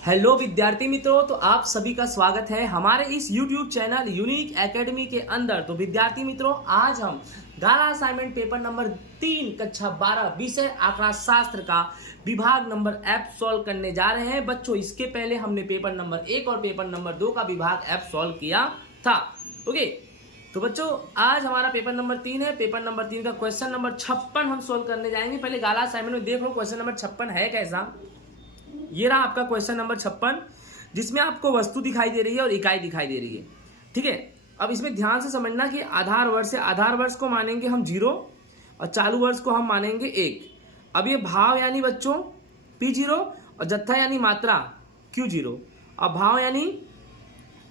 Hello विद्यार्थी मित्रों, तो आप सभी का स्वागत है हमारे इस YouTube चैनल यूनिक एकेडमी के अंदर। तो विद्यार्थी मित्रों, आज हम गाला असाइनमेंट पेपर नंबर 3 कक्षा 12 विषय आंकड़ा शास्त्र का विभाग नंबर F सॉल्व करने जा रहे हैं। बच्चों, इसके पहले हमने पेपर नंबर 1 और पेपर नंबर 2 का विभाग F सॉल्व किया था। ओके, तो बच्चों आज हमारा पेपर नंबर 3 है। पेपर नंबर 3 का क्वेश्चन नंबर 56 हम सोल्व करने जाएंगे। पहले गाला असाइनमेंट में देख लो क्वेश्चन नंबर 56 है कैसा। ये रहा आपका क्वेश्चन नंबर 56, जिसमें आपको वस्तु दिखाई दे रही है और इकाई दिखाई दे रही है। ठीक है, अब इसमें ध्यान से समझना कि आधार वर्ष है, आधार वर्ष को मानेंगे हम 0 और चालू वर्ष को हम मानेंगे 1। अब ये भाव यानी बच्चों P0 और जत्था यानी मात्रा Q0। अब भाव यानी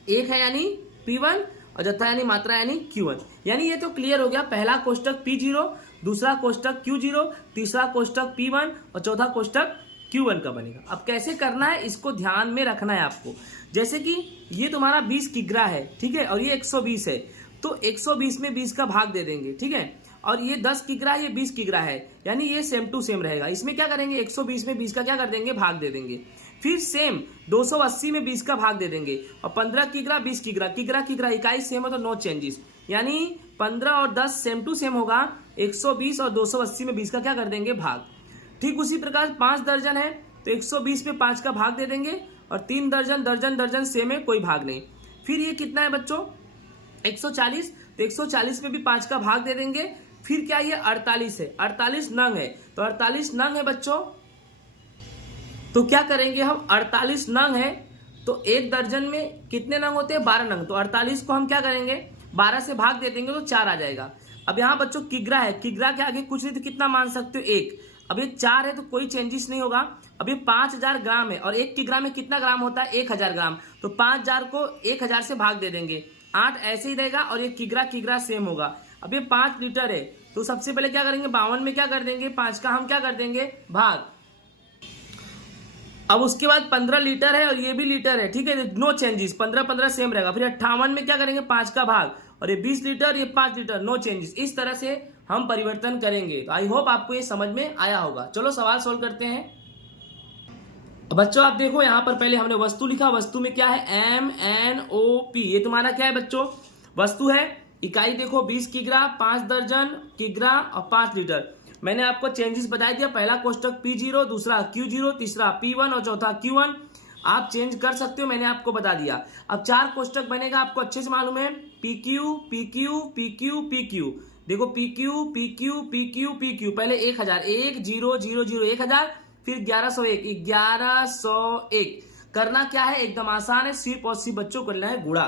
1 है यानी P1 और जत्था यानी मात्रा यानी Q1। यानी ये तो क्लियर हो गया। पहला कोष्टक P0, दूसरा कोष्टक Q0, तीसरा कोष्टक P1 और चौथा कोष्टक Q1 का बनेगा। अब कैसे करना है इसको ध्यान में रखना है आपको। जैसे कि ये तुम्हारा 20 किग्रा है, ठीक है, और ये 120 है, तो 120 में 20 का भाग दे देंगे, ठीक है। और ये 10 किग्रा, ये 20 किग्रा है, यानी ये सेम टू सेम रहेगा। इसमें क्या करेंगे, 120 में 20 का क्या कर देंगे, भाग दे देंगे। फिर सेम 280 में 20 का भाग दे देंगे और 15 किग्रा 20 किग्रा, किग्रा किग्रा इकाई सेम हो तो नो चेंजेस, यानी 15 और 10 सेम टू सेम होगा। 120 और 280 में 20 का क्या कर देंगे, भाग। ठीक उसी प्रकार 5 दर्जन है तो 120 में 5 का भाग दे देंगे और 3 दर्जन दर्जन दर्जन सेम है, कोई भाग नहीं। फिर ये कितना है बच्चों 140, तो 140 में भी 5 का भाग दे देंगे। फिर क्या ये 48 है, 48 नंग है, तो 48 नंग है बच्चों। तो क्या करेंगे हम, 48 नंग है तो एक दर्जन में कितने नंग होते हैं, 12 नंग। तो 48 को हम क्या करेंगे, 12 से भाग दे देंगे तो 4 आ जाएगा। अब यहाँ बच्चों किग्रा है, किग्रा के आगे कुछ नहीं तो कितना मान सकते हो, 1। अब ये 4 है तो कोई चेंजेस नहीं होगा। अब ये 5000 ग्राम है और 1 किग्रा में कितना ग्राम होता है, 1000 ग्राम। तो 5000 को 1000 से भाग दे देंगे, 8 ऐसे ही रहेगा और ये किग्रा किग्रा सेम होगा। अब ये 5 लीटर है तो सबसे पहले क्या करेंगे, 52 में क्या कर देंगे, 5 का हम क्या कर देंगे, भाग। अब उसके बाद 15 लीटर है और ये भी लीटर है, ठीक है, नो चेंजेस, 15-15 सेम रहेगा। फिर 58 में क्या करेंगे, 5 का भाग, और ये 20 लीटर ये 5 लीटर, नो चेंजेस। इस तरह से हम परिवर्तन करेंगे। तो आई होप आपको ये समझ में आया होगा। चलो सवाल सोल्व करते हैं। बच्चों आप देखो यहाँ पर पहले हमने वस्तु लिखा, वस्तु में क्या है, MNOP। ये तुम्हारा क्या है बच्चों, वस्तु है। इकाई देखो 20 किग्रा, 5 दर्जन किग्रा और 5 लीटर। मैंने आपको चेंजेस बता दिया, पहला कोष्टक P0, दूसरा Q0, तीसरा P1 और चौथा Q1। आप चेंज कर सकते हो, मैंने आपको बता दिया। अब 4 कोष्टक बनेगा, आपको अच्छे से मालूम है, PQ PQ PQ PQ। देखो PQ PQ PQ PQ, पहले 1000, 1 0 0 0 1000, फिर 1101 1101। करना क्या है, एकदम आसान है, सिर्फ और सिर्फ बच्चों को करना है गुणा।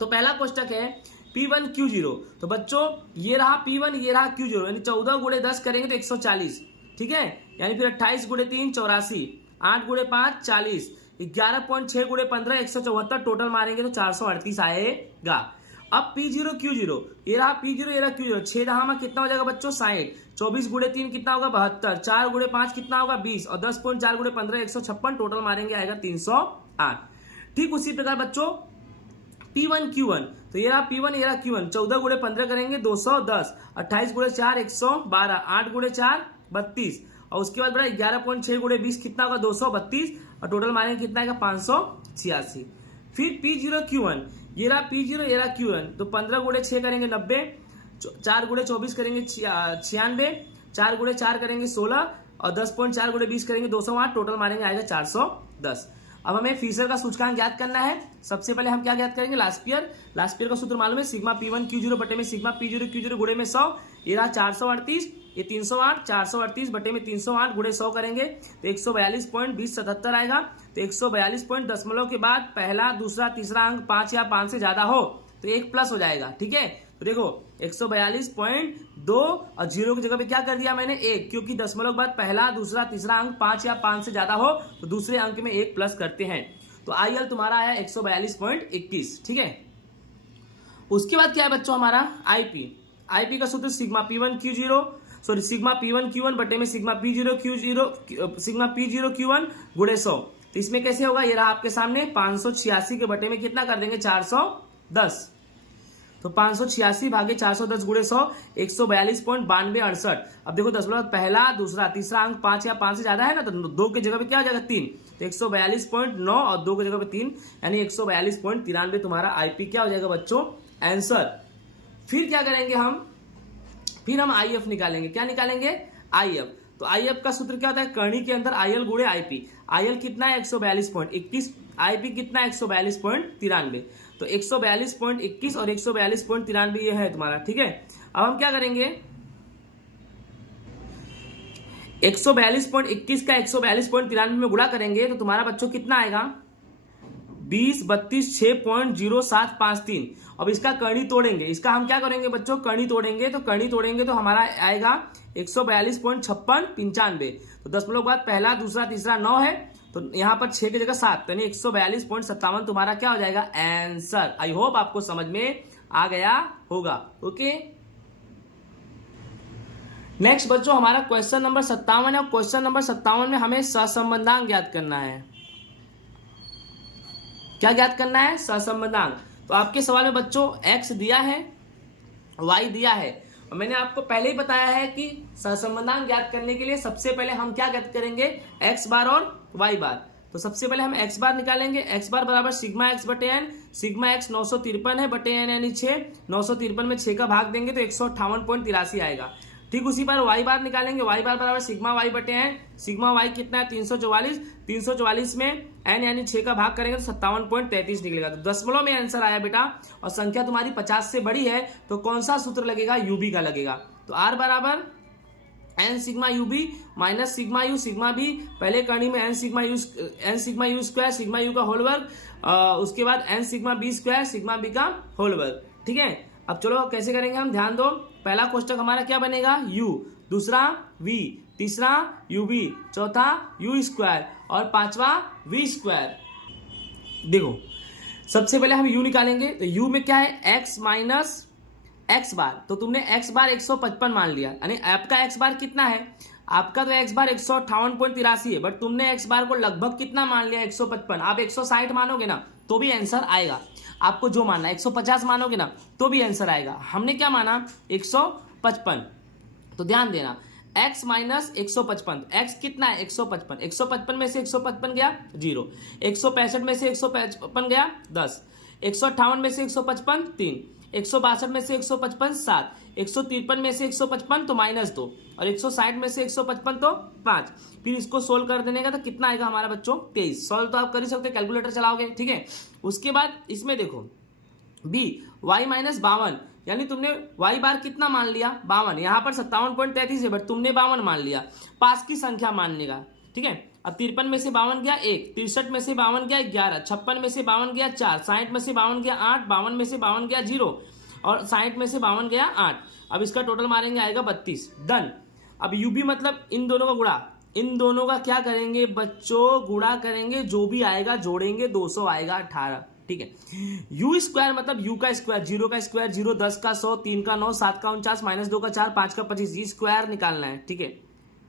तो पहला कोष्टक है P1 Q0, तो बच्चों ये रहा P1 ये रहा Q0, यानी 14 गुणे 10 करेंगे तो 140, ठीक है। यानी फिर 28 गुणे 3 84, 8 गुणे 5 40, 11.6 गुणे 15 174, टोटल मारेंगे तो 438 आएगा। अब P0 Q0, ये रहा P0 ये रहा Q0, 6 दहामा कितना हो जाएगा बच्चों 60, 24 गुणे 3 कितना होगा 72, 4 गुणे 5 कितना होगा 20 और 10.4 गुणे 15 156, टोटल मारेंगे आएगा 308। ठीक उसी प्रकार बच्चों P1 Q1, तो ये रहा P1 ये रहा Q1, 14 गुणे 15 करेंगे 210, 28 गुणे 4 112, 8 गुणे 4 32 और उसके बाद बड़ा 11.6 गुणे 20 कितना होगा 232 और टोटल मारेंगे कितना आएगा 586। फिर P0 Q1, ये रहा P0 ये रहा Q1, तो 15 गुणे 6 करेंगे 90, 4 गुणे 24 करेंगे 96, 4 गुणे 4 करेंगे 16 और 10.4 गुणे 20 करेंगे 208, टोटल मारेंगे आएगा 410। अब हमें फिशर का सूचकांक ज्ञात करना है। सबसे पहले हम क्या ज्ञात करेंगे, लास्पियर। लास्पियर का सूत्र मालूम है, सिग्मा P1 Q0 बटे में सिग्मा P0 Q0 गुणे में 100। ये रहा 438, ये 308, 438 बटे में 308 गुणे 100 करेंगे तो 142.2077 आएगा। तो 142 के बाद पहला दूसरा तीसरा अंक 5 या 5 से ज्यादा हो तो 1 प्लस हो जाएगा, ठीक है। तो देखो 142.2 और 0 की जगह पे क्या कर दिया मैंने 1, क्योंकि दशमलव के बाद पहला दूसरा तीसरा अंक 5 या 5 से ज्यादा हो तो दूसरे अंक में 1 प्लस करते हैं। तो IL तुम्हारा आया 142.21, ठीक है। उसके बाद क्या है बच्चों हमारा IP का सूत्र sigma P1 Q0, sorry sigma P1 Q1 बटे में सिग्मा P0 Q1 गुणे 100। तो इसमें कैसे होगा, ये रहा आपके सामने 586 के बटे में कितना कर देंगे 410। तो 586 भागे 410 गुणे 100, 142.9268। अब देखो दशमलव पहला दूसरा तीसरा अंक 5 या 5 से ज्यादा है ना, तो 2 की जगह पे क्या हो जाएगा 3, तो 142.9 और 2 की जगह पे 3 यानी 142.93 तुम्हारा आईपी क्या हो जाएगा बच्चों आंसर। फिर क्या करेंगे हम, फिर हम आईएफ निकालेंगे। क्या निकालेंगे आईएफ। तो आईएफ का सूत्र क्या होता है, करनी के अंदर आईएल गुणे आईपी। आईएल कितना है 142.21, आईपी कितना है 142.93, तो 142.21 और 142.93 ये है तुम्हारा। ठीक है, अब हम क्या करेंगे 142.21 का 142.93 में गुणा करेंगे तो तुम्हारा बच्चों कितना आएगा 20 32 6.0753। अब इसका करनी तोड़ेंगे, इसका हम क्या करेंगे बच्चों करनी तोड़ेंगे, तो करनी तोड़ेंगे तो हमारा आएगा 142.5695। तो दशमलव के बाद पहला दूसरा तीसरा 9 है, तो यहां पर 6 की जगह 7 यानी 142.57 तुम्हारा क्या हो जाएगा आंसर। आई होप आपको समझ में आ गया होगा। ओके, नेक्स्ट बच्चों हमारा क्वेश्चन नंबर 57 है। क्वेश्चन नंबर 57 में हमें सहसंबंधांक ज्ञात करना है। क्या ज्ञात करना है सहसंबंधांक। तो आपके सवाल में बच्चों x दिया है y दिया है, और मैंने आपको पहले ही बताया है कि सहसंबंधांक ज्ञात करने के लिए सबसे पहले हम क्या ज्ञात करेंगे x बार और y बार। तो सबसे पहले हम x बार निकालेंगे, x बार बराबर सिग्मा x बटे एन। सिग्मा x 953 है बटे एन यानी 6, 953 में 6 का भाग देंगे तो 158.83 आएगा। ठीक उसी बार y बार निकालेंगे, y बार बराबर सिग्मा y बटे एन। सिग्मा y कितना है 344, 344 में n यानी 6 का भाग करेंगे तो 57.33 निकलेगा। तो दशमलव में आंसर आया बेटा, और संख्या तुम्हारी 50 से बड़ी है तो कौन सा सूत्र लगेगा यूबी का लगेगा। तो r बराबर N sigma U B minus sigma U sigma B, पहले करनी में N sigma U square sigma U का होल वर्ग, उसके बाद N sigma B square sigma B का होल वर्ग। ठीक है, अब चलो कैसे करेंगे हम, ध्यान दो। पहला कोष्टक हमारा क्या बनेगा u, दूसरा v, तीसरा ub, चौथा u स्क्वायर और पांचवा v स्क्वायर। देखो सबसे पहले हम u निकालेंगे, तो u में क्या है x माइनस एक्स बार। तो तुमने x बार 155 मान लिया, यानी आपका x बार कितना है, आपका तो x बार 158.83 है, बट तुमने x बार को लगभग कितना मान लिया 155। आप 160 मानोगे ना तो भी आंसर आएगा, आपको जो मानना 150 मानोगे ना तो भी आंसर आएगा। हमने क्या माना 155, तो ध्यान देना x माइनस 155, x कितना है 155, 155 में से 155 गया 0, 165 में से 155 गया 10, 158 में से 155 3, 162 में से 155 7, 153 में से 155 तो -2 और 160 में से 155 तो 5। फिर इसको सोल्व कर देने का तो कितना आएगा हमारा बच्चों 23। सोल्व तो आप कर ही सकते, कैलकुलेटर चलाओगे। ठीक है, उसके बाद इसमें देखो b y माइनस 52, यानी तुमने y बार कितना मान लिया 52, यहाँ पर 57.33 है बट तुमने 52 मान लिया, पास की संख्या मानने का। ठीक है, अब 53 में से 52 गया 1, 63 में से 52 गया 11, 56 में से 52 गया 4, 60 में से 52 गया 8, 52 में से 52 गया 0 और 60 में से 52 गया 8। अब इसका टोटल मारेंगे आएगा 32। डन। अब यूबी मतलब इन दोनों का गुणा, इन दोनों का क्या करेंगे बच्चों गुणा करेंगे, जो भी आएगा जोड़ेंगे 200 आएगा 18। ठीक है, यू स्क्वायर मतलब यू का स्क्वायर, 0 का स्क्वायर 0, 10 का 100, 3 का 9, 7 का 49, -2 का 4, 5 का 25, ये स्क्वायर निकालना है। ठीक है,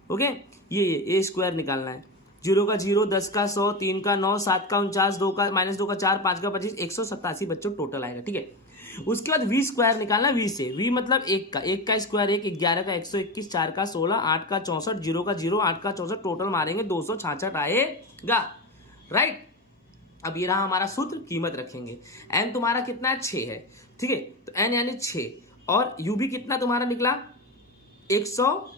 ओके, ये स्क्वायर निकालना है। 0 का 0, 10 का 100, 3 का 9, 7 का 49, 2 का -2 का 4, 5 का 25, 187 बच्चों टोटल आएगा। ठीक है, उसके बाद वी स्क्वायर निकालना, वी से, वी मतलब 1 का स्क्वायर 1, 11 का 121, 4 का 16, 8 का 64, 0 का 0, 8 का 64, टोटल मारेंगे 266 आएगा। राइट, अब ये रहा हमारा सूत्र, कीमत रखेंगे। एन तुम्हारा कितना है 6 है। ठीक है, तो एन यानी 6 और यू भी कितना तुम्हारा निकला 100,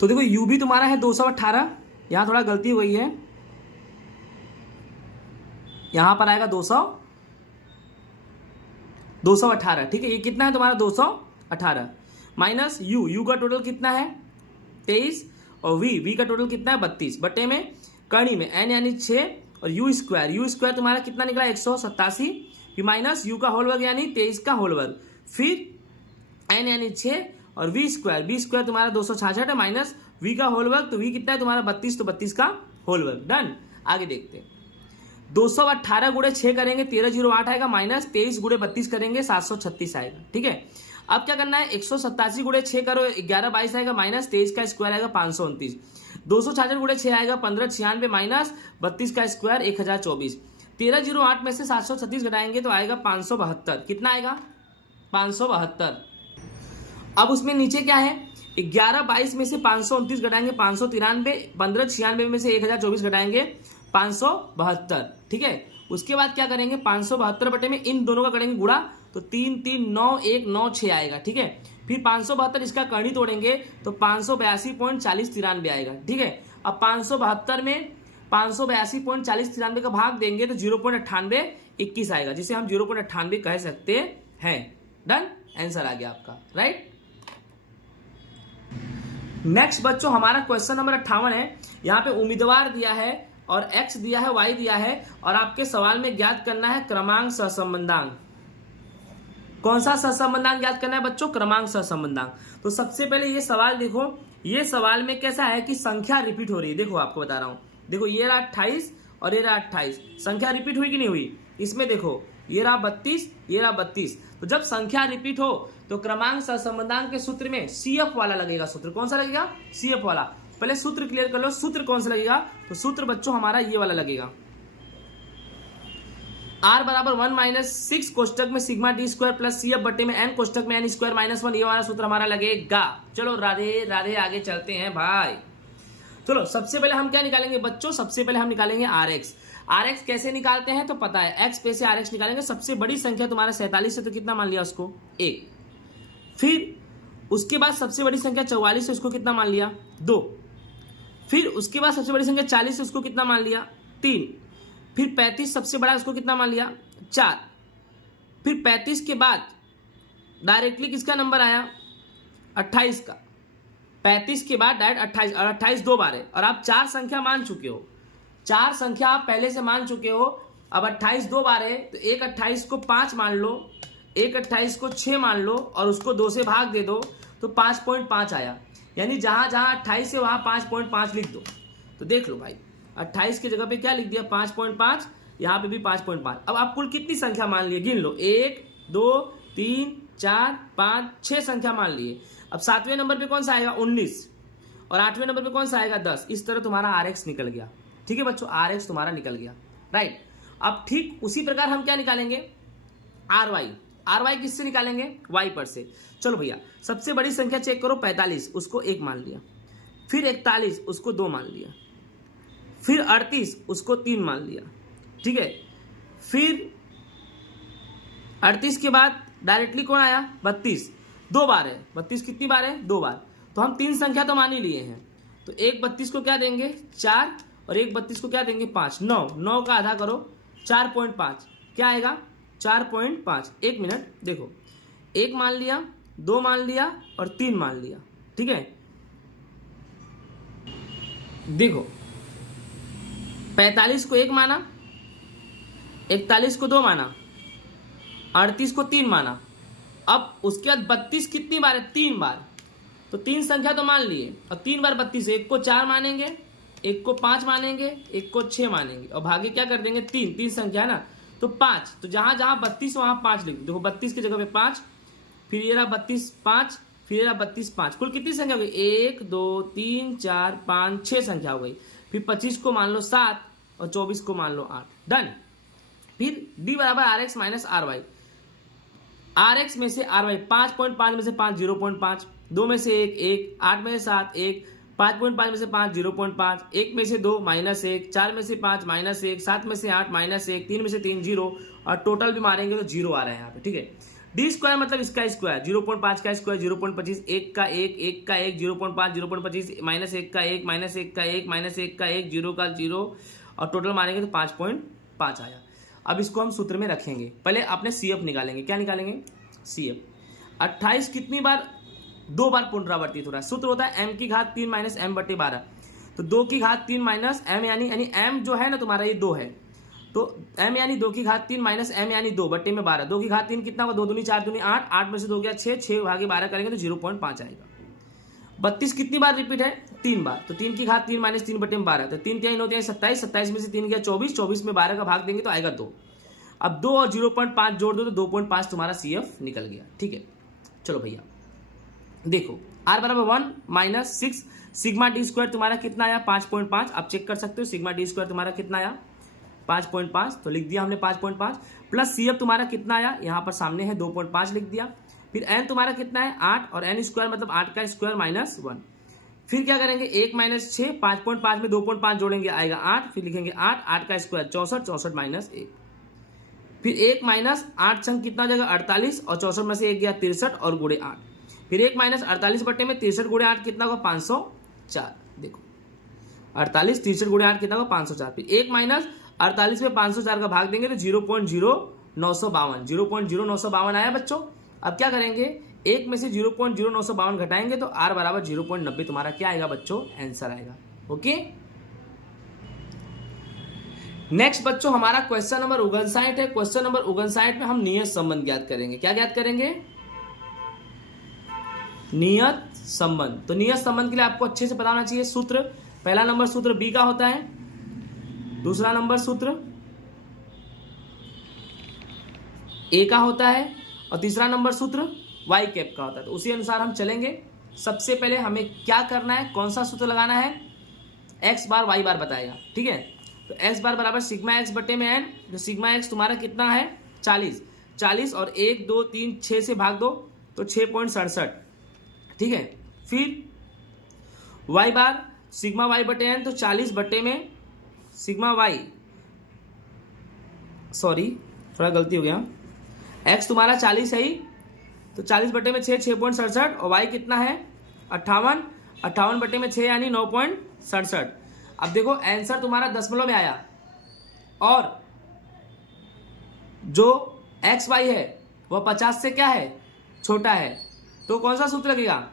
तो देखो यू भी तुम्हारा है 218, यहां थोड़ा गलती हुई है, यहां पर आएगा 218। ठीक है, ये कितना है तुम्हारा 218 माइनस यू का टोटल कितना है 23 और वी का टोटल कितना है 32, बटे में करनी में एन यानी 6 और यू स्क्वायर तुम्हारा कितना निकला 187, फिर माइनस यू का होल वर्ग यानी 23 का होल वर्ग, फिर एन यानी 6 और वी स्क्वायर तुम्हारा 266 है माइनस वी का होल वर्ग, तो वी कितना है तुम्हारा 32, तो 32 का होल वर्ग। डन। आगे देखते हैं, 218 गुणे 6 करेंगे 1308 आएगा, माइनस 23 गुणे 32 करेंगे 736 आएगा। ठीक है, अब क्या करना है 187 गुणे 6 करो 1122 आएगा, माइनस 23 का स्क्वायर आएगा 529। 266 गुणे 6 आएगा 1596 माइनस 32 का स्क्वायर 1024। 1308 में से 736 घटाएंगे तो आएगा 572। कितना आएगा? 572। अब उसमें नीचे क्या है? 1122 में से 529 घटाएंगे 593, 1596 में से 1024 घटाएंगे 572। ठीक है, उसके बाद क्या करेंगे? 572 बटे में इन दोनों का करेंगे गुणा, तो 3 3 9 1 9 6 आएगा। ठीक है, फिर 572 इसका करनी तोड़ेंगे तो 582.4093 आएगा। ठीक है, अब 572 में 582.4093 का भाग देंगे तो 0.9821 आएगा, जिसे हम 0.98 कह सकते हैं। डन, आंसर आ गया आपका, राइट। नेक्स्ट बच्चों हमारा क्वेश्चन नंबर 58 है। यहाँ पे उम्मीदवार दिया है और x दिया है, y दिया है, और आपके सवाल में ज्ञात करना है क्रमांक सहसंबंधांक। कौन सा सहसंबंधांक ज्ञात करना है बच्चों? क्रमांक सहसंबंधांक। तो सबसे पहले ये सवाल देखो, ये सवाल में कैसा है कि संख्या रिपीट हो रही है। देखो आपको बता रहा हूं, देखो ये रहा 28 और ये रहा 28, संख्या रिपीट हुई कि नहीं हुई? इसमें देखो ये रहा 32, ये रहा 32। तो जब संख्या रिपीट हो तो क्रमांक सहसंबंधांक के सूत्र में CF वाला लगेगा। सूत्र कौन सा लगेगा? CF वाला। पहले सूत्र क्लियर कर लो, सूत्र कौन सा लगेगा? तो सूत्र बच्चों हमारा ये वाला लगेगा, R बराबर 1 माइनस 6 कोष्टक में sigma D square plus CF बटे में n कोष्टक में n स्क्वायर माइनस 1। ये वाला सूत्र हमारा लगेगा। चलो राधे राधे, आगे चलते हैं भाई। चलो सबसे पहले हम क्या निकालेंगे बच्चों? सबसे पहले हम निकालेंगे RX। RX कैसे निकालते हैं तो पता है, x पे से RX निकालेंगे। सबसे बड़ी संख्या तुम्हारा 47 है तो कितना मान लिया उसको? 1। फिर उसके बाद सबसे बड़ी संख्या 44 है, उसको कितना मान लिया? 2। फिर उसके बाद सबसे बड़ी संख्या 40 है, उसको कितना मान लिया? 3। फिर 35 सबसे बड़ा, उसको कितना मान लिया? 4। फिर 35 के बाद डायरेक्टली किसका नंबर आया? 28 का। 35 के बाद डायरेक्ट 28, और 28 दो बार है, और आप 4 संख्या मान चुके हो। 4 संख्या आप पहले से मान चुके हो। अब 28 दो बार है तो एक 28 को 5 मान लो, एक 28 को 6 मान लो, और उसको 2 से भाग दे दो तो 5.5 आया। यानी जहां जहां 28 है वहां 5.5 लिख दो। तो देख लो भाई, 28 की जगह पे क्या लिख दिया? 5.5, यहाँ पे भी 5.5। अब आप कुल कितनी संख्या मान लिए? गिन लो, 1 2 3 4 5 6 संख्या मान लिए। अब 7वें नंबर पे कौन सा आएगा? 19, और 8वें नंबर पे कौन सा आएगा? 10। इस तरह तुम्हारा RX निकल गया। ठीक है बच्चों, RX तुम्हारा निकल गया, राइट। अब ठीक उसी प्रकार हम क्या निकालेंगे? RY। RY किससे निकालेंगे? Y पर से। चलो भैया, सबसे बड़ी संख्या चेक करो, 45, उसको 1 मान लिया। फिर 41, उसको 2 मान लिया। फिर 38, उसको 3 मान लिया। ठीक है, फिर 38 के बाद डायरेक्टली कौन आया? 32, 2 बार है। 32 कितनी बार है? 2 बार। तो हम 3 संख्या तो मान ही लिए हैं, तो एक 32 को क्या देंगे? 4, और एक 32 को क्या देंगे? 5। 9 का आधा करो, 4.5 क्या आएगा? 4.5। 1 मिनट, देखो 1 मान लिया, 2 मान लिया और 3 मान लिया। ठीक है, देखो 45 को 1 माना, 41 को 2 माना, 38 को 3 माना। अब उसके बाद 32 कितनी बार है? 3 बार। तो 3 संख्या तो मान लिए, और 3 बार 32, एक को 4 मानेंगे, एक को 5 मानेंगे, एक को 6 मानेंगे, और भागे क्या कर देंगे? 3 संख्या है ना, तो 5। तो जहां जहां 32 वहां 5 लिख दो। देखो 32 की जगह पे 5, फिर ये रहा 32 5, फिर ये रहा 32 5। कुल कितनी संख्या हो गई? 1 2 3 4 5 6 संख्या हो गई। फिर 25 को मान लो 7, और 24 को मान लो 8। डन। फिर D बराबर RX माइनस RY। RX में से RY, 5.5 में से 5 0.5, 2 में से 1 1, 8 में से 7 1, 5.5 में से 5 0.5, 1 में से 2 -1, 4 में से 5 -1, 7 में से 8 -1, 3 में से 3 0, और टोटल भी मारेंगे तो 0 आ रहा है यहाँ पे। ठीक है, D स्क्वायर मतलब इसका स्क्वायर, 0.5 का स्क्वायर 0.25, 1 का 1, 1 का 1 0.5, 0.25, -1 का 1, -1 का 1, -1 का 1, 0 का 0, और टोटल मारेंगे तो 5.5 आया। अब इसको हम सूत्र में रखेंगे। पहले अपने CF निकालेंगे। क्या निकालेंगे? CF। 28 कितनी बार? 2 बार पुनरावर्तित हो रहा है। सूत्र होता है m की घात 3 माइनस m बटे 12। तो 2 की घात 3 माइनस m, यानी m जो है ना तुम्हारा ये 2 है, तो m यानी 2 की घात 3 माइनस m यानी 2 बटे में 12। 2 की घात 3 कितना होगा? 2 दूनी 4 दूनी 8, 8 में से 2 गया 6, 6 भागे 12 करेंगे तो 0.5 आएगा। 32 कितनी बार रिपीट है? 3 बार। तो 3 की घात 3 माइनस 3 बटे में 12, तो 3 3 9 27, 27 में से 3 गया 24, 24 में 12 का भाग देंगे तो आएगा 2। अब 2 और 0.5 जोड़ दो तो 2.5 तुम्हारा CF निकल गया। ठीक है, चलो भैया देखो, R बराबर 1 माइनस 6 सिग्मा डी स्क्वायर तुम्हारा कितना आया 5.5, आप चेक कर सकते हो सिग्मा डी स्क्वायर तुम्हारा कितना आया 5.5, तो लिख दिया हमने 5.5 प्लस सी एफ तुम्हारा कितना आया, यहाँ पर सामने है 2.5 लिख दिया। फिर एन तुम्हारा कितना है 8 और एन स्क्वायर मतलब 8 का स्क्वायर माइनस 1। फिर क्या करेंगे 1 माइनस 6, 5.5 में 2.5 जोड़ेंगे आएगा 8, फिर लिखेंगे 8, 8 का स्क्वायर 64, 64 माइनस 1। फिर 1 माइनस 8 संग कितना हो जाएगा 48 और 64 में से 1 गया 63 और गुणे 8। फिर 1 माइनस 48 बटे में 63 गुणे 8 कितना होगा 504। देखो 48 63 गुणे 8 कितना होगा 504। फिर 1 माइनस 48 में 504 का भाग देंगे तो 0.0952 0.0952 आया बच्चों। अब क्या करेंगे 1 में से 0.0952 घटाएंगे तो r बराबर 0.90 तुम्हारा क्या आएगा बच्चों आंसर आएगा। ओके नेक्स्ट बच्चों हमारा क्वेश्चन नंबर 59 है। क्वेश्चन नंबर 59 में हम नियत संबंध ज्ञात करेंगे। क्या ज्ञात करेंगे नियत संबंध। तो नियत संबंध के लिए आपको अच्छे से पता होना चाहिए सूत्र। पहला नंबर सूत्र बी का होता है, दूसरा नंबर सूत्र ए का होता है और तीसरा नंबर सूत्र वाई कैप का होता है। तो उसी अनुसार हम चलेंगे। सबसे पहले हमें क्या करना है, कौन सा सूत्र लगाना है, एक्स बार वाई बार बताएगा। ठीक है तो एक्स बार बराबर सिग्मा एक्स बटे में एन। तो सिग्मा एक्स तुम्हारा कितना है 40 और 1 2 3 6 से भाग दो तो 6.67। ठीक है फिर वाई बार सिग्मा वाई बटे एन तो 40 बटे में सिग्मा वाई, सॉरी थोड़ा गलती हो गया, एक्स तुम्हारा 40 है ही तो 40 बटे में 6 6.67 और वाई कितना है 58 बटे में 6 यानी 9.67। अब देखो आंसर तुम्हारा दशमलव में आया और जो एक्स वाई है वह 50 से क्या है छोटा है। तो कौन सा सूत्र लगेगा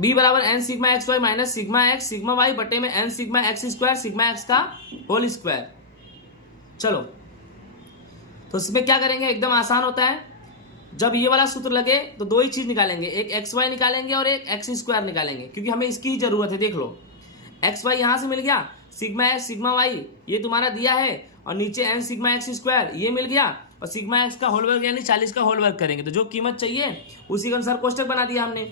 b बराबर N sigma X Y minus sigma X sigma Y बटे में N sigma X square sigma X का होल स्क्वायर। चलो तो इसमें क्या करेंगे एकदम आसान होता है। जब ये वाला सूत्र लगे तो दो ही चीज निकालेंगे, एक एक्स वाई निकालेंगे और एक एक्स स्क्वायर निकालेंगे क्योंकि हमें इसकी ही जरूरत है। देख लो एक्स वाई यहां से मिल गया, सिग्मा एक्स सिग्मा वाई ये तुम्हारा दिया है और नीचे एन सिग्मा एक्स स्क्वायर ये मिल गया और सिग्मा एक्स का होल वर्ग यानी 40 का होल वर्ग करेंगे तो जो कीमत चाहिए उसी के अनुसार कोष्टक बना दिया हमने।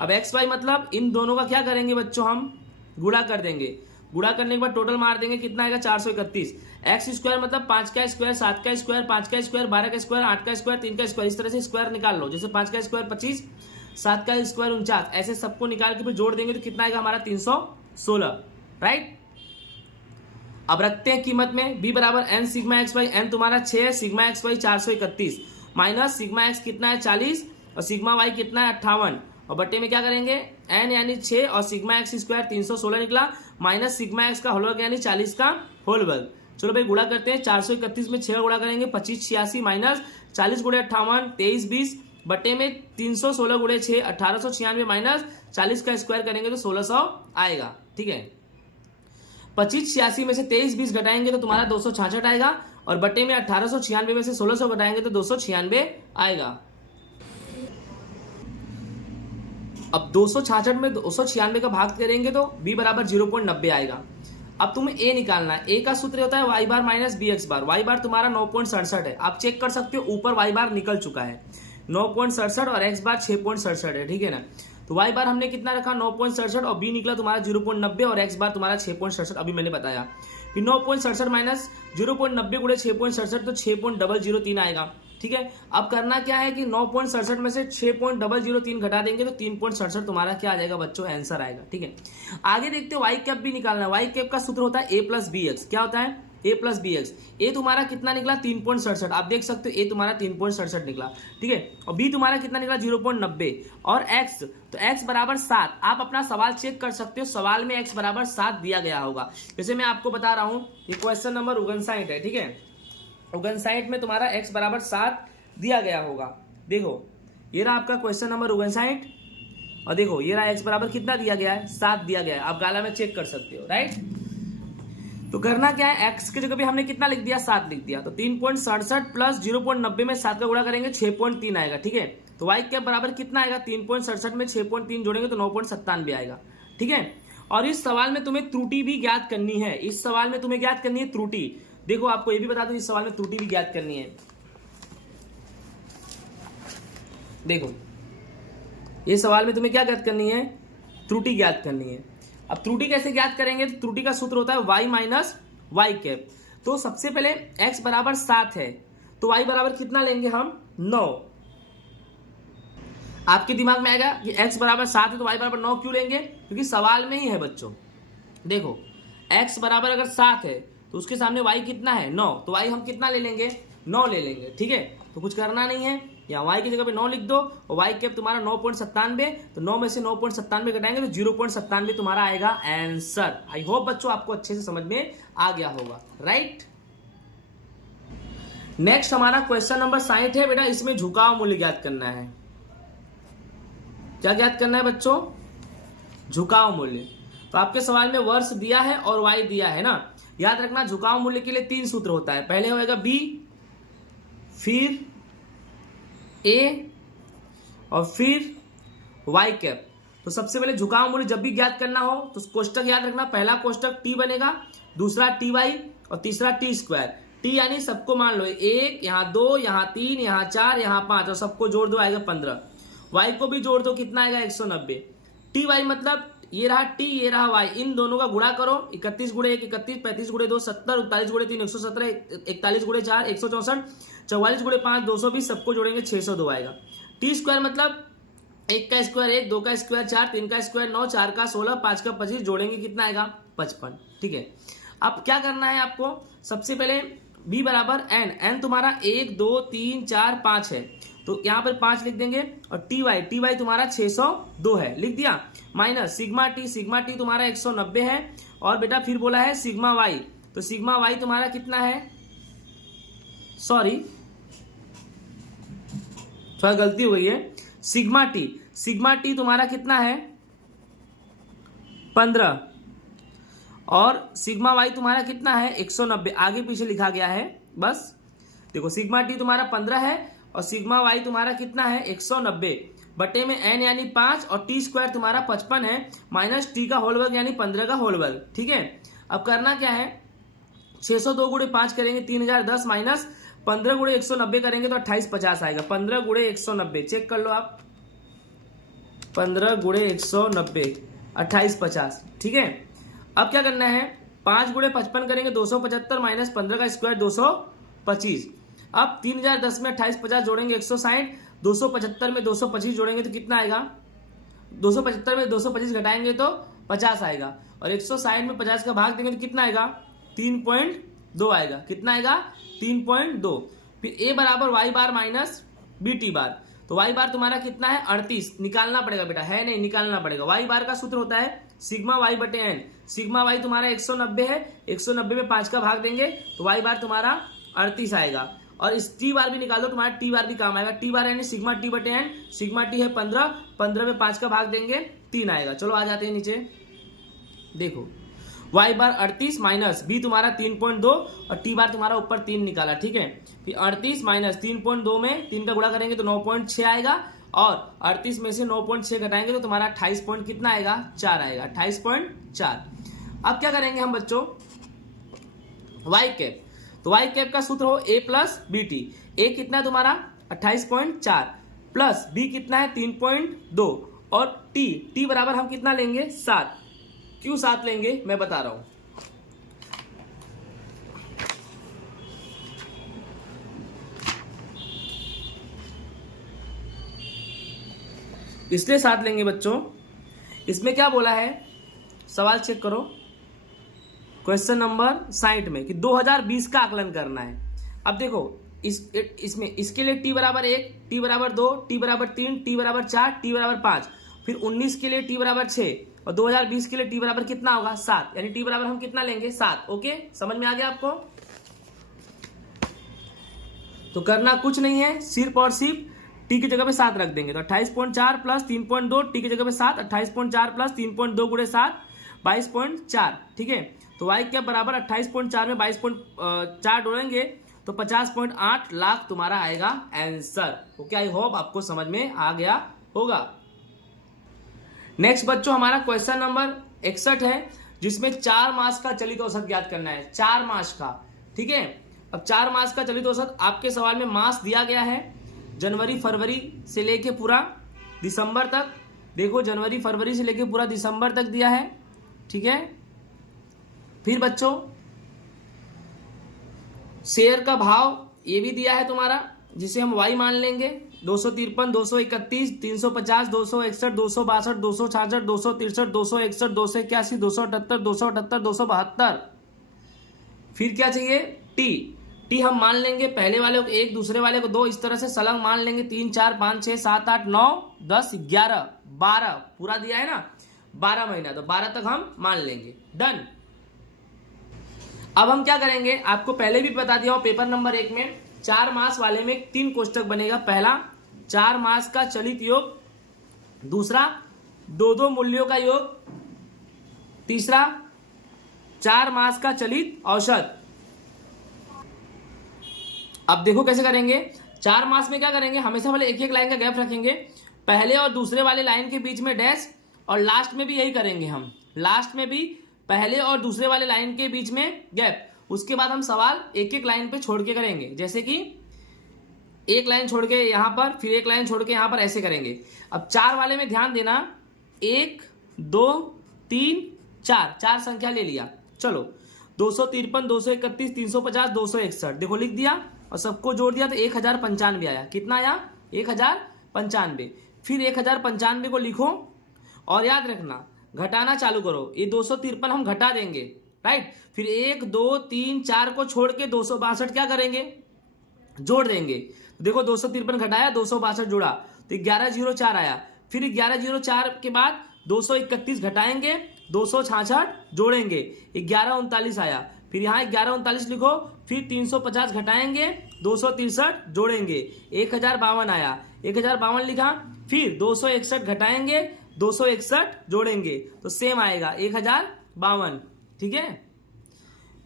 अब एक्स वाई मतलब इन दोनों का क्या करेंगे बच्चों हम गुणा कर देंगे, गुणा करने के बाद टोटल मार देंगे कितना आएगा 431। एक्स स्क्वायर मतलब 5 का स्क्वायर 7 का स्क्वायर 5 का स्क्वायर 12 का स्क्वायर 8 का स्क्वायर 3 का स्क्वायर, इस तरह से स्क्वायर निकाल लो। जैसे 5 का स्क्वायर 25, 7 का स्क्वायर 49, ऐसे सबको निकाल के फिर जोड़ देंगे तो कितना आएगा हमारा 316। राइट अब रखते हैं कीमत में b बराबर N sigma X Y, N तुम्हारा 6 है, sigma X Y 431 minus sigma X कितना है 40 और सिग्मा वाई कितना है 58 और बट्टे में क्या करेंगे n यानी 6 और सिग्मा एक्स स्क्वायर 316 निकला माइनस सिग्मा एक्स का होल वर्ग यानी 40 का होल वर्ग। चलो भाई गुणा करते हैं 431 में 6 गुणा करेंगे 25 86 माइनस 40 गुणे 58 23 20 बट्टे में 316 गुणे 6 1896 माइनस 40 का स्क्वायर करेंगे तो 1600 आएगा। ठीक है 25 86 में से 23 20 घटाएंगे तो तुम्हारा 266 आएगा और बट्टे में 1896 में से 1600 घटाएंगे तो 296 आएगा। अब 266 में 296 का भाग करेंगे तो b बराबर 0.90 आएगा। अब तुम्हें a निकालना है। a का सूत्र होता है y बार माइनस बी एक्स बार। y बार तुम्हारा 9.67 है, आप चेक कर सकते हो ऊपर y बार निकल चुका है 9.67 और x बार 6.67 है। ठीक है ना तो y बार हमने कितना रखा 9.67 और b निकला तुम्हारा 0.90 और x बार तुम्हारा 6.67 अभी मैंने बताया। फिर 9.67 माइनस 0.90 गुणे 6.67 तो 6.003 आएगा। ठीक है अब करना क्या है कि 9.67 में से 6.003 घटा देंगे तो 3.67 तुम्हारा क्या आ जाएगा बच्चों आंसर आएगा। ठीक है आगे देखते हो वाई कैप भी निकालना है। वाई कैप का सूत्र होता है a प्लस बी एक्स। क्या होता है a प्लस बी एक्स। ए तुम्हारा कितना निकला 3.67, आप देख सकते हो a तुम्हारा 3.67 निकला। ठीक है और b तुम्हारा कितना निकला 0.90 और x तो x बराबर 7। आप अपना सवाल चेक कर सकते हो, सवाल में x बराबर 7 दिया गया होगा। जैसे मैं आपको बता रहा हूं ये क्वेश्चन नंबर 59 है। ठीक है 59 में तुम्हारा x बराबर 7 दिया गया होगा। देखो ये रहा आपका क्वेश्चन नंबर 59 और देखो ये रहा x बराबर कितना दिया गया है 7 दिया गया है, आप गाला में चेक कर सकते हो। राइट तो करना क्या है x की जगह पे हमने कितना लिख दिया 7 लिख दिया तो 3.67 प्लस 0.90 में 7 का गुणा करेंगे 6.3 आएगा। ठीक है तो y कैप बराबर कितना आएगा 3.67 में 6.3 जोड़ेंगे तो 9.97 आएगा। ठीक है और इस सवाल में तुम्हें त्रुटि भी ज्ञात करनी है। इस सवाल में तुम्हें ज्ञात करनी है त्रुटि। देखो आपको ये भी बता दूं इस सवाल में त्रुटि भी ज्ञात करनी है। देखो ये सवाल में तुम्हें क्या ज्ञात करनी है त्रुटि ज्ञात करनी है। अब त्रुटि कैसे ज्ञात करेंगे, तो त्रुटि का सूत्र होता है y माइनस वाई कैप। तो सबसे पहले x बराबर 7 है तो y बराबर कितना लेंगे हम 9। आपके दिमाग में आएगा कि x बराबर 7 है तो y बराबर 9 क्यों लेंगे, क्योंकि सवाल में ही है बच्चों। देखो x बराबर अगर 7 है तो उसके सामने y कितना है 9, तो y हम कितना ले लेंगे 9 ले लेंगे। ठीक है, तो कुछ करना नहीं है, यहाँ y की जगह पे 9 लिख दो और y कैप तुम्हारा 9.97, तो 9 में से 9.97 घटाएंगे तो 0.97 तुम्हारा आएगा आंसर। आई होप बच्चों आपको अच्छे से समझ में आ गया होगा, राइट। नेक्स्ट हमारा क्वेश्चन नंबर 60 है बेटा, इसमें झुकाव मूल्य ज्ञात करना है। क्या ज्ञात करना है बच्चों, झुकाव मूल्य। तो आपके सवाल में वर्ष दिया है और y दिया है ना, याद रखना झुकाव मूल्य के लिए 3 सूत्र होता है। पहले होएगा b, फिर a और फिर y कैप। तो सबसे पहले झुकाव मूल्य जब भी ज्ञात करना हो तो कोष्टक याद रखना, पहला कोष्टक t बनेगा, दूसरा ty और तीसरा t स्क्वायर। t यानी सबको मान लो 1, यहाँ 2, यहाँ 3, यहाँ 4, यहाँ 5 और सबको जोड़ दो आएगा 15। y को भी जोड़ दो, कितना आएगा 190। ty मतलब ये रहा t, ये रहा y, इन दोनों का गुणा करो, 31 गुणे 1 31, 35 गुणे 2 70, 39 गुणे 3 117, 41 गुणे 4 164, 44 गुणे 5 220, सबको जोड़ेंगे 602 आएगा। टी स्क्वायर मतलब 1 का स्क्वायर 1, 2 का स्क्वायर 4, 3 का स्क्वायर 9, 4 का 16, 5 का 25, जोड़ेंगे कितना आएगा 55। ठीक है, अब क्या करना है आपको, सबसे पहले b बराबर n तुम्हारा 1 2 3 4 5 है तो यहाँ पर 5 लिख देंगे, और ty तुम्हारा 602 है, लिख दिया, माइनस सिग्मा टी तुम्हारा 190 है, और बेटा फिर बोला है सिग्मा y, तो सिग्मा y तुम्हारा कितना है, सॉरी थोड़ा गलती हो गई है, सिग्मा टी तुम्हारा कितना है 15, और सिग्मा y तुम्हारा कितना है 190, आगे पीछे लिखा गया है बस। देखो सिग्मा टी तुम्हारा 15 है और सिग्मा y तुम्हारा कितना है 190, बटे में n यानी 5 और टी स्क्वायर तुम्हारा 55 है, माइनस टी का होल वर्ग यानी 15 का होल वर्ग। ठीक है, अब करना क्या है, 602 गुणे 5 करेंगे 3010, माइनस 15 गुणे 190 करेंगे तो 2850 आएगा। 15 गुणे 190 चेक कर लो आप, 15 गुणे 190 2850। ठीक है, अब क्या करना है, 5 गुणे 55 करेंगे 275, माइनस 15 का स्क्वायर 225। अब 3010 में 2850 जोड़ेंगे 160, 275 में 225 जोड़ेंगे तो कितना आएगा, 275 में 225 घटाएंगे तो 50 आएगा, और 160 में 50 का भाग देंगे तो कितना आएगा 3.2 आएगा। कितना आएगा 3.2। फिर a बराबर वाई बार माइनस बी टी बार, तो वाई बार तुम्हारा कितना है 38, निकालना पड़ेगा बेटा, है नहीं निकालना पड़ेगा। वाई बार का सूत्र होता है सिग्मा वाई बटे एन, सिग्मा वाई तुम्हारा 190 है, 190 में 5 का भाग देंगे तो वाई बार तुम्हारा 38 आएगा, और इस टी बार भी निकाल दो, तुम्हारा टी बार भी काम आएगा। टी बार यानी सिग्मा टी बटे एन, सिग्मा टी है 15, 15 में 5 का भाग देंगे 3 आएगा। चलो आ जाते हैं नीचे, देखो y बार 38 माइनस बी तुम्हारा 3.2 और टी बार तुम्हारा ऊपर 3 निकाला। ठीक है, फिर 38 माइनस 3.2 में 3 का गुणा करेंगे तो 9.6 आएगा, और 38 में से 9.6 घटाएंगे तो तुम्हारा 28 पॉइंट कितना आएगा 4 आएगा, 28.4। अब क्या करेंगे हम बच्चों, y कैप, तो y कैप का सूत्र हो a plus B T. a कितना है तुम्हारा 28.4 प्लस b कितना है 3.2, और t बराबर हम कितना लेंगे 7। क्यों 7 लेंगे मैं बता रहा हूं, इसलिए 7 लेंगे बच्चों। इसमें क्या बोला है, सवाल चेक करो, क्वेश्चन नंबर 60 में कि 2020 का आकलन करना है। अब देखो इसमें इसके लिए t बराबर 1, t बराबर 2, t बराबर 3, t बराबर 4, t बराबर 5, फिर 19 के लिए t बराबर 6 और 2020 के लिए t बराबर कितना होगा 7, यानी t बराबर हम कितना लेंगे 7। ओके, समझ में आ गया आपको। तो करना कुछ नहीं है, सिर्फ और सिर्फ t की जगह पे 7 रख देंगे, तो 28.4 प्लस 3.2, t की जगह पे 7, 28.4 प्लस 3.2 गुणे 7 22.4। ठीक है, तो y क्या बराबर 28.4 में 22.4 जोड़ेंगे तो 50.8 लाख तुम्हारा आएगा आंसर। ओके, आई होप आपको समझ में आ गया होगा। नेक्स्ट बच्चों हमारा क्वेश्चन नंबर 61 है, जिसमें 4 मास का चलित औसत ज्ञात करना है, 4 मास का। ठीक है, अब 4 मास का चलित औसत आपके सवाल में मास दिया गया है जनवरी फरवरी से लेके पूरा दिसंबर तक, देखो जनवरी फरवरी से लेके पूरा दिसंबर तक दिया है, ठीक है। फिर बच्चों शेयर का भाव ये भी दिया है तुम्हारा, जिसे हम y मान लेंगे। 253, 231, 350, 261, 262, 266, 263, 261, 281, 278, 278, 272। फिर क्या चाहिए, टी हम मान लेंगे पहले वाले को 1, दूसरे वाले को 2, इस तरह से सलंग मान लेंगे। 3, 4, 5, 6, 7, 8, 9, 10, 11, 12 पूरा दिया है ना, 12 महीना, तो 12 तक हम मान लेंगे। डन। अब हम क्या करेंगे, आपको पहले भी बता दिया हूं पेपर नंबर 1 में 4 मास वाले में 3 कोष्टक बनेगा। पहला 4 मास का चलित योग, दूसरा 2 मूल्यों का योग, तीसरा 4 मास का चलित औसत। अब देखो कैसे करेंगे, 4 मास में क्या करेंगे, हमेशा वाले एक एक लाइन का गैप रखेंगे, पहले और दूसरे वाले लाइन के बीच में डैश, और लास्ट में भी यही करेंगे हम, लास्ट में भी पहले और दूसरे वाले लाइन के बीच में गैप। उसके बाद हम सवाल एक एक लाइन पे छोड़ के करेंगे, जैसे कि एक लाइन छोड़ के यहां पर, फिर एक लाइन छोड़ के यहां पर, ऐसे करेंगे। अब 4 वाले में ध्यान देना, 1, 2, 3, 4 संख्या ले लिया। चलो 253, 231, 350, 261 देखो लिख दिया और सबको जोड़ दिया तो 1095 आया। कितना आया, 1095। फिर 1095 को लिखो और याद रखना घटाना चालू करो। ये 253 हम घटा देंगे, राइट। फिर 1, 2, 3, 4 को छोड़ के 262 क्या करेंगे, जोड़ देंगे। देखो 253 घटाया, 262 जोड़ा तो 1104 आया। फिर 1104 के बाद 231 घटाएंगे, 266 जोड़ेंगे, 1139 आया। फिर यहाँ 1139 लिखो, फिर 350 घटाएंगे, 263 जोड़ेंगे, 1052 आया। 1052 लिखा, फिर 261 घटाएंगे, 261 जोड़ेंगे, तो सेम आएगा 1052, ठीक है।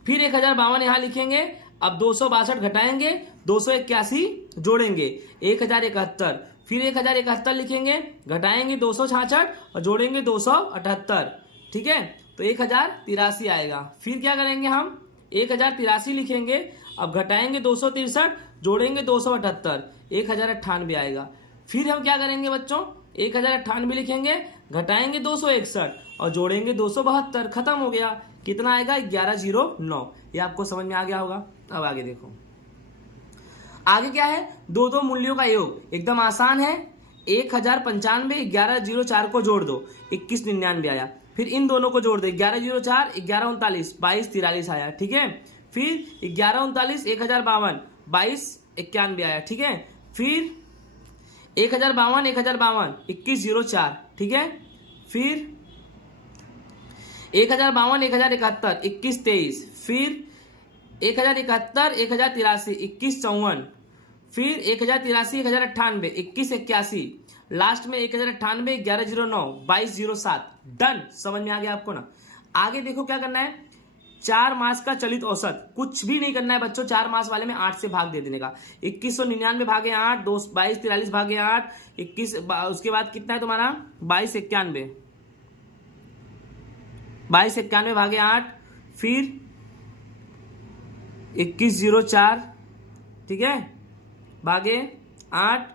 फिर 1052 यहां लिखेंगे। अब 262 घटाएंगे, 281 जोड़ेंगे, 1071। फिर 1071 लिखेंगे, घटाएंगे 266 और जोड़ेंगे 278, ठीक है, तो 1083 आएगा। फिर क्या करेंगे हम, 1083 लिखेंगे, अब घटाएंगे 263, जोड़ेंगे 278, 1098 आएगा। फिर हम क्या करेंगे बच्चों, 1098 लिखेंगे, घटाएंगे 261 और जोड़ेंगे 272, खत्म हो गया। कितना आएगा, 1109। ये आपको समझ में आ गया होगा। अब आगे देखो, आगे क्या है, 2 मूल्यों का योग, एकदम आसान है। 1095, 1104 को जोड़ दो, 2199 आया। फिर इन दोनों को जोड़ दे, 1104, 1139, 2243 आया, ठीक है। फिर 1139, 1052, 2291 आया, ठीक है। फिर 1052, 2104, ठीक है। फिर 1052, 1071, 2123। फिर 1071, 1083, 2154। फिर 1083, 1098, 2181। लास्ट में 1098, 1109, 2207। डन। समझ में आ गया आपको ना। आगे देखो क्या करना है, 4 मास का चलित औसत, कुछ भी नहीं करना है बच्चों। 4 मास वाले में 8 से भाग दे देने का। 2199 भागे 8, 2243 भागे 8, 21, उसके बाद कितना है तुम्हारा, 2291, 2291 भागे 8, फिर 2104, ठीक है, भागे 8,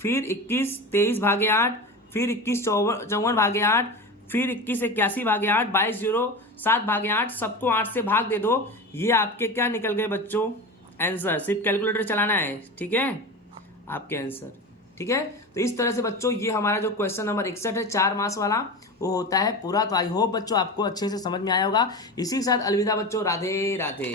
फिर 2123 भागे 8, फिर 2154 भागे 8, फिर 2181 भागे 8, 2207 भागे 8, सबको 8 से भाग दे दो। ये आपके क्या निकल गए बच्चों, आंसर। सिर्फ कैलकुलेटर चलाना है, ठीक है, आपके आंसर, ठीक है। तो इस तरह से बच्चों ये हमारा जो क्वेश्चन नंबर 61 है 4 मास वाला, वो होता है पूरा। तो आई होप बच्चों आपको अच्छे से समझ में आया होगा। इसी के साथ अलविदा बच्चों, राधे राधे।